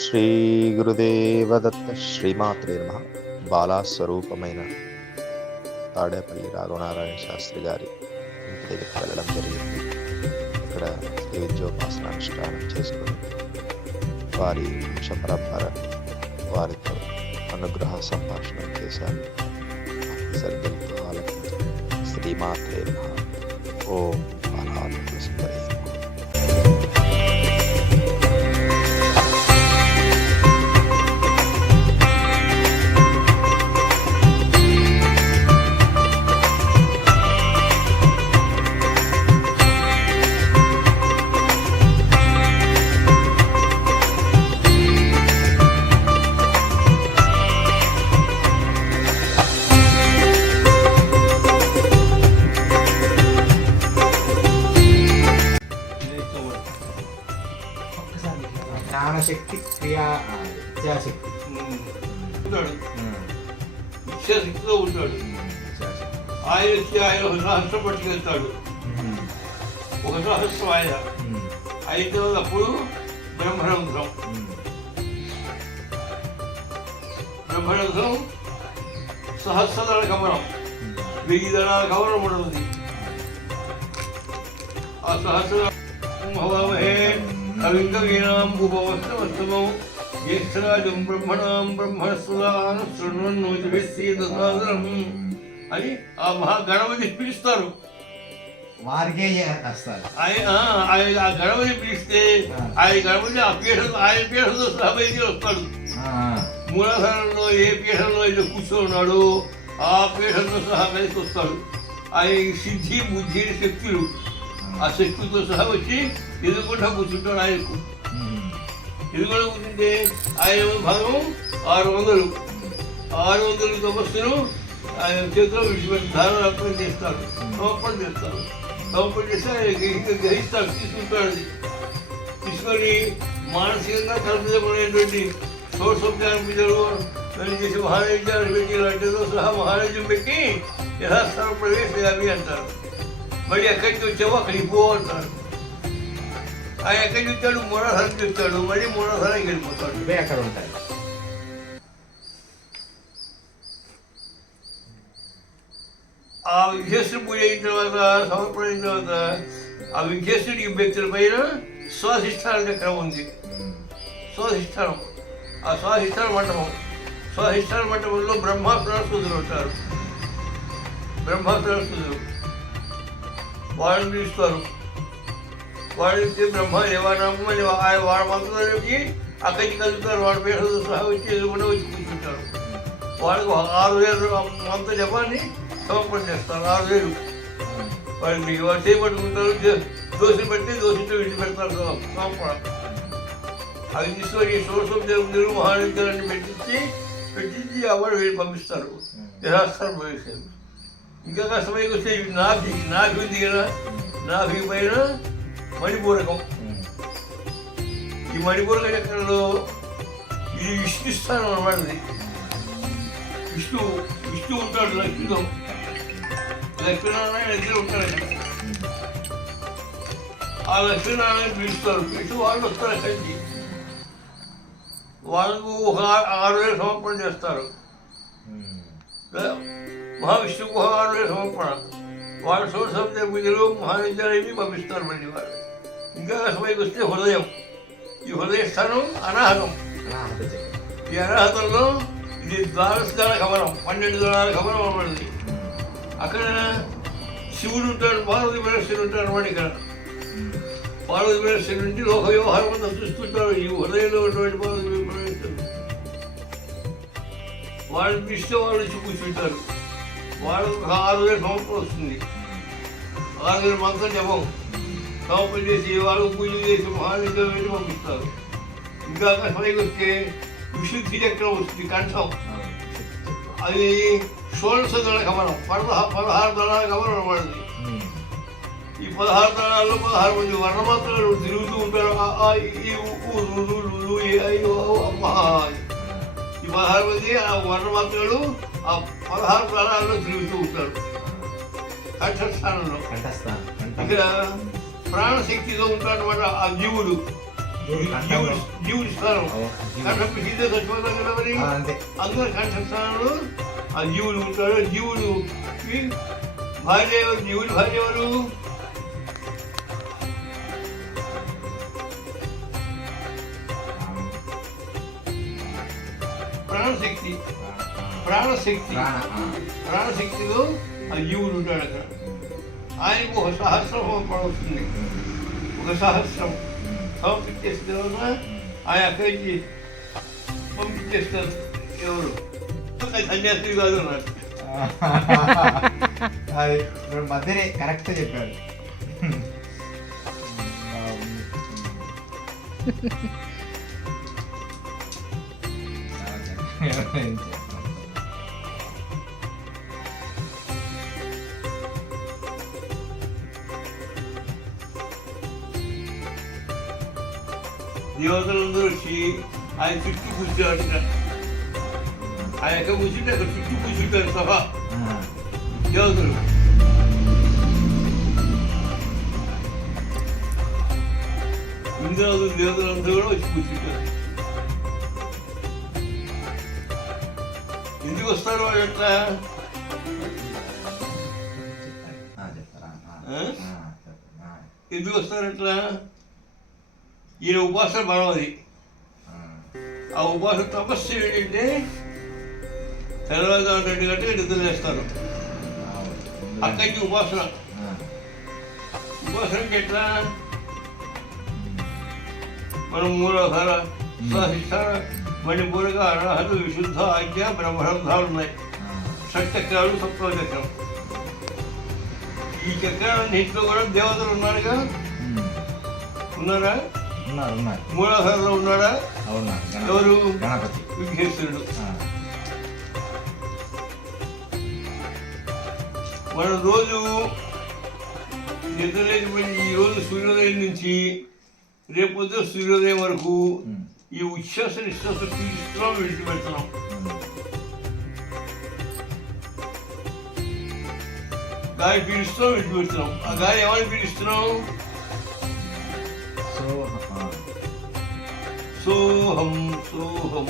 శ్రీ గురుదేవదత్త శ్రీమాత్రే నమ. బాలాస్వరూపమైన తాడేపల్లి రాఘవనారాయణ శాస్త్రి గారి ఇంటి దగ్గరికి వెళ్ళడం జరిగింది. ఇక్కడ శ్రీ విద్యోపాసన అనుష్ఠానం చేసుకుని వారి వంశపరంపర వారితో అనుగ్రహ సంభాషణ చేశారు. శ్రద్ధలతో ఆలకించారు. శ్రీమాత్రే నమ. ఓం మహాత్మ సుందరే జ్ఞానశక్తి క్రియా ఆ, ఇచ్ఛాశక్తి ఉంటాడు ఉమ్, ఇచ్ఛాశక్తితో ఉంటాడు ఇచ్ఛాశక్తి ఆయనకి ఆయన ఒక సహస్రం పట్టుకెళ్తాడు ఉమ్, ఒక సహస్రం ఆయన ఉమ్, అయితే అప్పుడు బ్రహ్మరంధ్రం ఉమ్, బ్రహ్మరంధ్రం సహస్రదళ కమలం వెయ్యి దళాల కమలం ఉన్నది ఆ సహస్ర భవామహే కవింగ వీణాం ఉపవస్త్రవస్తమం జ్యేష్ఠరాజం బ్రహ్మణాం బ్రహ్మణస్వదాన శృణ్వన్నోతిభిస్సీదసాదరం అని ఆ మహాగణపతి పిలుస్తారు. వారికే వస్తారు ఆయన ఆ, ఆయన ఆ గణపతి పిలిస్తే ఆయన గణపతి ఆ పీఠంలో ఆయన పీఠంతో సహా బయటికి వస్తాడు మూలాధారంలో ఏ పీఠంలో అయితే కూర్చోన్నాడో ఆ పీఠంతో సహా బయటకు వస్తాడు. ఆయన సిద్ధి బుద్ధి శక్తులు ఆ శక్తులతో సహా వచ్చి ఎదుర్కొంటా కూర్చుంటాడు ఆయనకు. ఎదుర్కొంటా కూర్చుంటే ఆయన భాగం ఆరు వందలు. ఆరు వందల తపస్సును ఆయన చేతిలో విడిచిపెట్టి ధారణ అర్పణ చేస్తారు సమర్పణ చేస్తారు సమర్పణ చేస్తే ఆయన గ్రహి- గ్రహిస్తాడు తీసుకుంటాడు. తీసుకొని మానసికంగా కల్పితమైనటువంటి సోషోపచారం పూజలు ఇవన్నీ చేసి మహానైవేద్యాలు పెట్టి ఇలాంటితో సహా మహానైవేద్యం పెట్టి యథాస్థానం ప్రవేశయామి అంటారు. మళ్ళీ ఎక్కడి నుంచి వచ్చావో అక్కడికి పో ఆయన ఎక్కడి నుంచి వచ్చాడు? మూలాధారం చెప్తాడు మళ్ళీ మూలాధారానికి వెళ్ళిపోతాడు. ఇవే అక్కడ ఉంటాయి. ఆ విఘ్నేశ్వరుడు పూజ అయిన తర్వాత సమర్పణ అయిన తర్వాత ఆ విఘ్నేశ్వరుడికి వ్యక్తుల పైన స్వాధిష్టాన చక్రం ఉంది. స్వాధిష్టానం. ఆ స్వాధిష్టాన మండపం. స్వాధిష్టాన మండపంలో బ్రహ్మ సరస్వతులు ఉంటారు. బ్రహ్మ సరస్వతులు వాళ్ళని పిలుస్తారు. వాళ్ళు ఇస్తే బ్రహ్మ దేవానామం అని ఆయన వాళ్ళ మంత్రాలకి అక్కడికి కలుగుతారు వాళ్ళ పేరుతో సహా వచ్చి ఎదుగుండా వచ్చి కూర్చుంటారు. వాళ్ళకు ఆరు వేలు మంత్ర జపాన్ని సమర్పణ చేస్తారు. ఆరు వేలు. వాళ్ళని వాళ్ళు చేపట్టుకుంటారు దోశ పెట్టి దోశతో విడిచి పెడతారు సమర్పణ. అవి తీసుకొని సోషోపదేవులు మహానిత్యాన్ని పెట్టించి పెట్టించి అవార్డు వీళ్ళు పంపిస్తారు. యథాస్థానం ప్రవేశాలు ఇంకా కష్టమైకి వస్తే నాభి నాభి ఉంది కదా? నాభి పైన మణిపూరకం. ఈ మణిపూరక చక్రంలో ఇది విష్ణు స్థానం అన్నమాట ఇది. విష్ణు విష్ణు ఉంటాడు లక్ష్మితో లక్ష్మీనారాయణ ఉంటారు ఇక్కడ ఆ లక్ష్మీనారాయణ పిలుస్తారు. పిలిచి వాళ్ళు వస్తారు అక్కడికి. వాళ్ళకు ఒక ఆరు వేలు సమర్పణ చేస్తారు. ఉమ్, మహావిష్ణువుకు సమర్పణ వాళ్ళ సోషంతే పూజలు మహావిద్యాలయం పంపిస్తారు మళ్ళీ వాళ్ళు. ఇంకా సమయకి వస్తే హృదయం. ఈ హృదయ స్థానం అనాహతం. ఈ అనాహతంలో ఇది ద్వారస్థాన దళ కమలం పన్నెండు ద్వారాల కమలం అవ్వండి అక్కడ శివుడు ఉంటాడు పార్వతి పరమేశ్వరుడు ఉంటాడు అనమాట ఇక్కడ. పార్వతి పరమేశ్వరుడు నుండి లోక వ్యవహారం అంతా చూస్తుంటారు ఈ హృదయంలో ఉన్నటువంటి పార్వతి పరమేశ్వరుడు వాళ్ళు ఇష్టం వాళ్ళు వచ్చి కూర్చుంటారు. వాళ్ళకు ఒక ఆరు వేల సంవత్సరం వస్తుంది ఆరు వేల మంత్రం జపం సమర్పణ చేసి వాళ్ళు పూజ చేసి మహానిద్యం వెళ్ళి పంపిస్తారు ఇంకా సమయకి వస్తే విశుద్ధి చక్రం వస్తుంది కంఠం అది షోడశ దళ గమనం పదహ పదహారు దళాల గమనం పడింది ఈ పదహారు దళాల్లో పదహారు మంది వర్ణమాత్రలు తిరుగుతూ ఉంటారు ఆ, ఈ, లు, ఈ పదహారు మంది ఆ వర్ణమాత్రలు పదహారు దళాల్లో తిరుగుతూ ఉంటారు కంఠస్థానంలో కంఠస్థానం కంఠం ఇక్కడ ప్రాణశక్తిగా ఉంటాడు ఆ జీవుడు దేవుడు కంఠంలో. జీవుడి జీవుడి స్థానం ఓ, జీవుడు. కంఠం సీతే చచ్చిపోతాం కదా మరి ఆ, అంతే అందరు కంఠస్థానంలో ఆ జీవుడు ఉంటాడు జీవుడు ఈ భార్య ఎవరు జీవుడి భార్య ఎవరు ప్రాణశక్తి ప్రాణశక్తి. ప్రాణశక్తిలో ఆ జీవుడు ఉంటాడు అక్కడ ఆయనకు ఒక సహస్రం పడుతుంది ఒక సహస్రం సమర్పించేసిన తర్వాత ఆయన అక్కడి నుంచి పంపించేస్తారు ఎవరు సన్యాసి కాదు అన్నారు అది ఇప్పుడు మధ్యనే కరెక్ట్ చెప్పాడు దేవతలందరూ వచ్చి ఆయన చుట్టూ కూర్చోాడు ఆయన ఎక్కడ కూర్చుంటే అక్కడ చుట్టూ కూర్చుంటారు సభ దేవతలు ఇంద్రాదు దేవతలందరూ కూడా వచ్చి కూర్చుంటారు ఎందుకు వస్తారు వాళ్ళు ఎట్లా చెప్తారా ఆ? చెప్తారా ఎందుకు వస్తారు ఎట్లా ఈయన ఉపాసన బలం అది ఆ ఉపాసన తపస్సు ఏంటంటే తెల్లవారుజాము రెండు గంటలు నిద్రలేస్తారు అక్కడి నుంచి ఉపాసన ఉపాసనకి ఎట్లా? మనం మూలాధార సహిష్టార మణిపూరక అర్హత విశుద్ధ ఆజ్ఞ బ్రహ్మరంధ్రాలు ఉన్నాయి. షట్చక్రాలు సప్తమ చక్రం. ఈ చక్రాలన్నింటిలో కూడా దేవతలు ఉన్నారుగా? ఉన్నారా? ఉన్నారు ఉన్నారు. మూలాధారలో ఉన్నాడా? అవునా? ఎవరు? గణపతి. విఘ్నేశ్వరుడు. మన రోజు నిద్రలేకపోయిన ఈ రోజు సూర్యోదయం నుంచి రేపొద్దు సూర్యోదయం వరకు ఈ ఉచ్ఛ్వాస నిశ్వాస పీడిస్తున్నాం విడిచిపెడుతున్నాం గాలి పీడిస్తున్నాం విడిచిపెడుతున్నాం ఆ గాలి ఎవరిని పీడిస్తున్నాం ఆ, సోహం